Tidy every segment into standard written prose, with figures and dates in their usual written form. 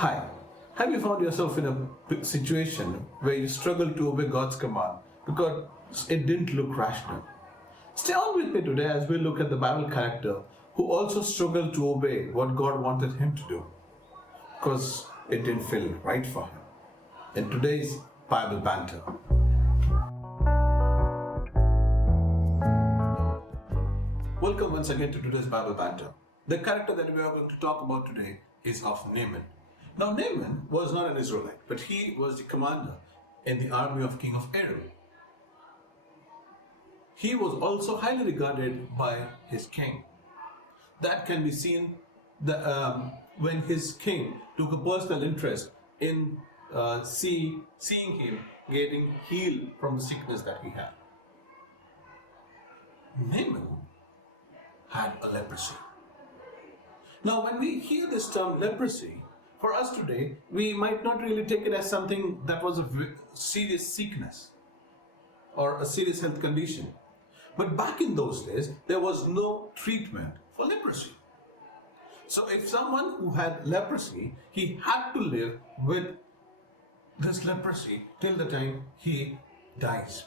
Hi. Have you found yourself in a situation where you struggle to obey God's command because it didn't look rational? Stay on with me today as we look at the Bible character who also struggled to obey what God wanted him to do because it didn't feel right for him. In today's Bible Banter. Welcome once again to today's Bible Banter. The character that we are going to talk about today is of Naaman. Now, Naaman was not an Israelite, but he was the commander in the army of King of Aram. He was also highly regarded by his king. That can be seen when his king took a personal interest in seeing him getting healed from the sickness that he had. Naaman had a leprosy. Now, when we hear this term leprosy, for us today, we might not really take it as something that was a serious sickness or a serious health condition. But back in those days, there was no treatment for leprosy. So if someone who had leprosy, he had to live with this leprosy till the time he dies.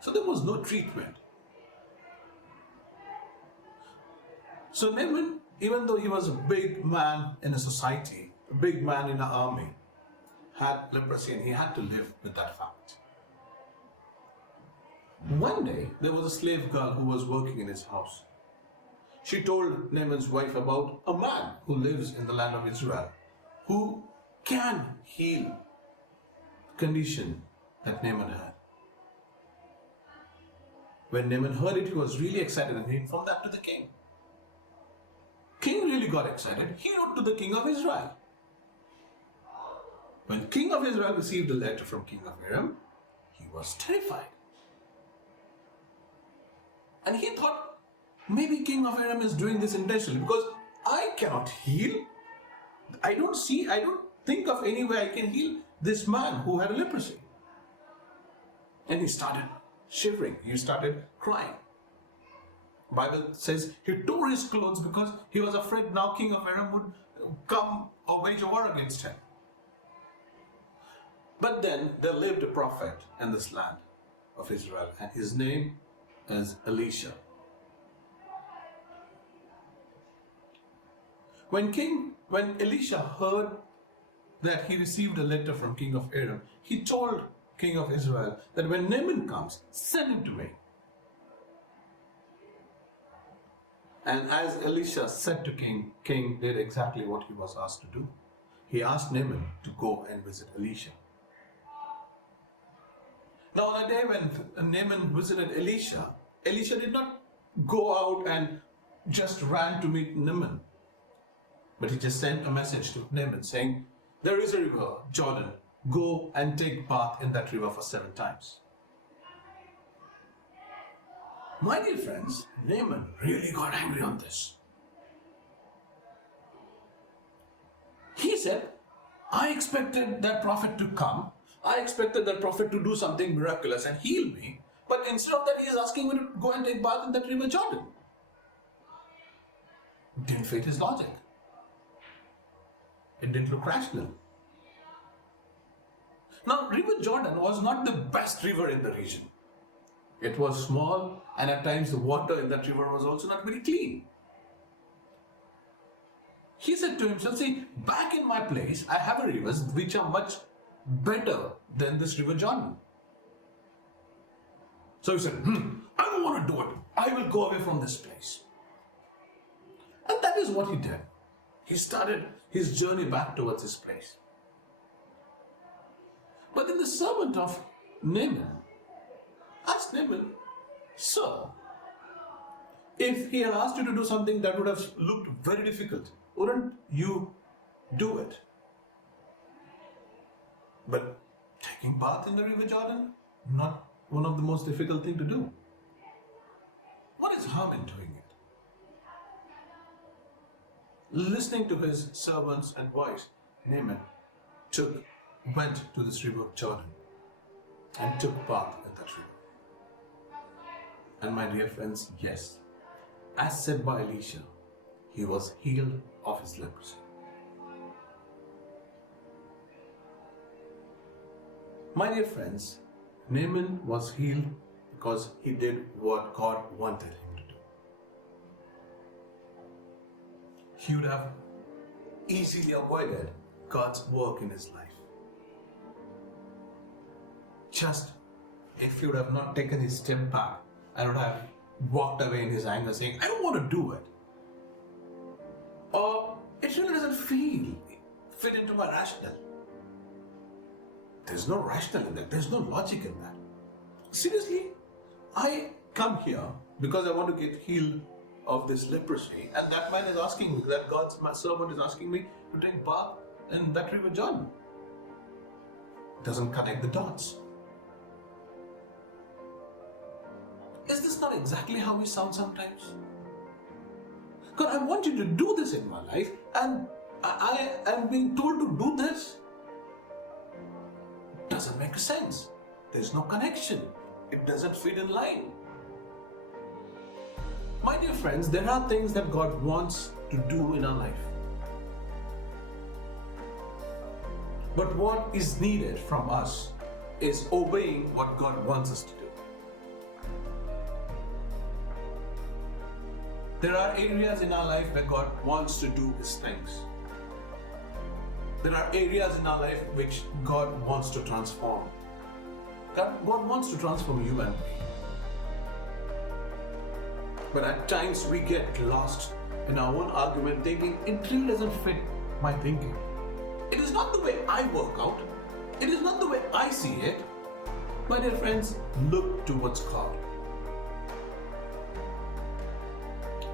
So there was no treatment. So Naaman, even though he was a big man in a society, a big man in an army, had leprosy and he had to live with that fact. One day, there was a slave girl who was working in his house. She told Naaman's wife about a man who lives in the land of Israel who can heal the condition that Naaman had. When Naaman heard it, he was really excited and he informed that to the king. King really got excited. He wrote to the king of Israel. When king of Israel received a letter from king of Aram, he was terrified. And he thought, maybe king of Aram is doing this intentionally because I cannot heal. I don't think of any way I can heal this man who had a leprosy. And he started shivering. He started crying. Bible says he tore his clothes because he was afraid now king of Aram would come or wage a war against him. But then there lived a prophet in this land of Israel, and his name is Elisha. When Elisha heard that he received a letter from king of Aram, he told king of Israel that when Naaman comes, send him to me. And as Elisha said to king did exactly what he was asked to do. He asked Naaman to go and visit Elisha. Now, on a day when Naaman visited Elisha, Elisha did not go out and just ran to meet Naaman. But he just sent a message to Naaman saying, there is a river, Jordan. Go and take bath in that river for 7 times. My dear friends, Naaman really got angry on this. He said, I expected that prophet to come. I expected that prophet to do something miraculous and heal me. But instead of that, he is asking me to go and take bath in that river Jordan. It didn't fit his logic. It didn't look rational. Now, River Jordan was not the best river in the region. It was small, and at times the water in that river was also not very clean. He said to himself, see, back in my place, I have rivers which are much better than this River Jordan. So he said, I don't want to do it. I will go away from this place. And that is what he did. He started his journey back towards this place. But then the servant of Naaman asked Naaman, sir, if he had asked you to do something that would have looked very difficult, wouldn't you do it? But taking bath in the river Jordan, not one of the most difficult things to do. What is harm in doing it? Listening to his servants and voice, Naaman went to this river Jordan and took bath in that river. And my dear friends, yes, as said by Elisha, he was healed of his leprosy. My dear friends, Naaman was healed because he did what God wanted him to do. He would have easily avoided God's work in his life. Just if he would have not taken his step back and would have walked away in his anger saying, I don't want to do it. Or it really doesn't fit into my rational. There's no rational in that. There's no logic in that. Seriously, I come here because I want to get healed of this leprosy, and that man is asking me, that God's servant is asking me to take bath in that river Jordan. Doesn't connect the dots. Is this not exactly how we sound sometimes? God, I want you to do this in my life, and I am being told to do this. Doesn't make sense. There's no connection. It doesn't fit in line. My dear friends, there are things that God wants to do in our life. But what is needed from us is obeying what God wants us to do. There are areas in our life where God wants to do His things. There are areas in our life which God wants to transform. God wants to transform you and me. But at times we get lost in our own argument thinking it really doesn't fit my thinking. It is not the way I work out. It is not the way I see it. My dear friends, look towards God.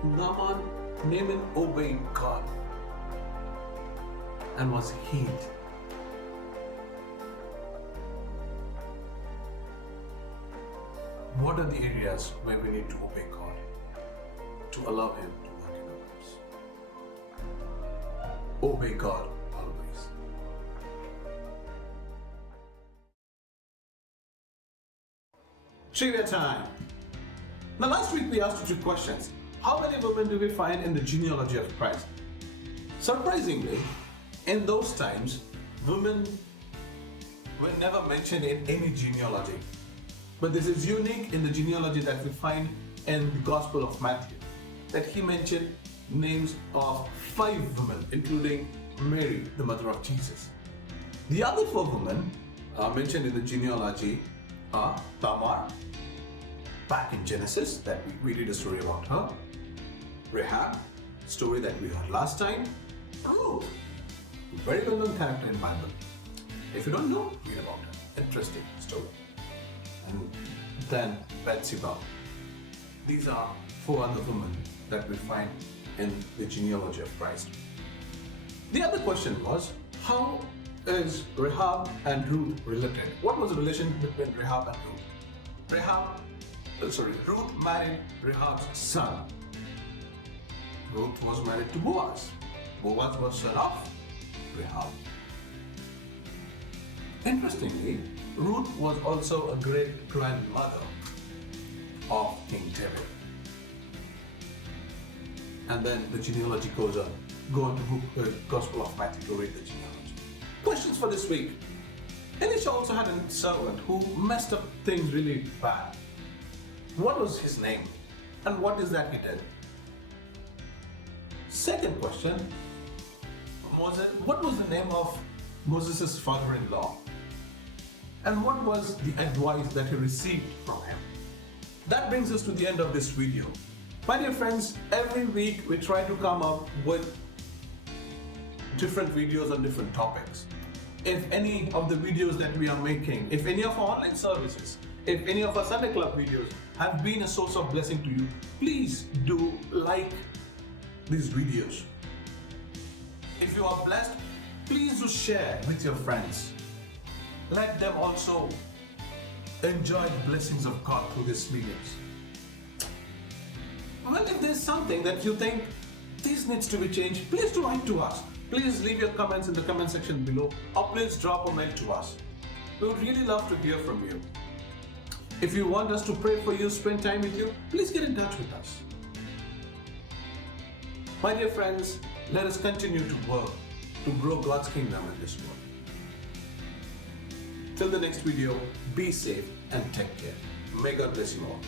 Naaman obeyed God and was healed. What are the areas where we need to obey God to allow Him to work in our lives? Obey God always. Trivia time. Now, last week we asked you two questions. How many women do we find in the genealogy of Christ? Surprisingly, in those times, women were never mentioned in any genealogy. But this is unique in the genealogy that we find in the Gospel of Matthew, that he mentioned names of 5 women, including Mary, the mother of Jesus. The other 4 women mentioned in the genealogy are Tamar, back in Genesis, that we read a story about her. Rahab, story that we heard last time. Ruth, very well-known character in the Bible. If you don't know, read about her. Interesting story. And then Bathsheba. These are 4 other women that we find in the genealogy of Christ. The other question was, how is Rahab and Ruth related? What was the relation between Rahab and Ruth? Ruth married Rahab's son. Ruth was married to Boaz. Boaz was son of Rahab. Interestingly, Ruth was also a great-grandmother of King David. And then the genealogy goes on. Go on to the Gospel of Matthew to read the genealogy. Questions for this week. Elisha also had a servant who messed up things really bad. What was his name? And what is that he did? Second question was, what was the name of Moses' father-in-law? And what was the advice that he received from him? That brings us to the end of this video. My dear friends, every week we try to come up with different videos on different topics. If any of the videos that we are making, if any of our online services, if any of our Sunday Club videos have been a source of blessing to you, please do like these videos. If you are blessed, please do share with your friends. Let them also enjoy the blessings of God through these videos. Well, if there's something that you think this needs to be changed, please do write to us. Please leave your comments in the comment section below, or please drop a mail to us. We would really love to hear from you. If you want us to pray for you, spend time with you, please get in touch with us. My dear friends, let us continue to work to grow God's kingdom in this world. Till the next video, be safe and take care. May God bless you all.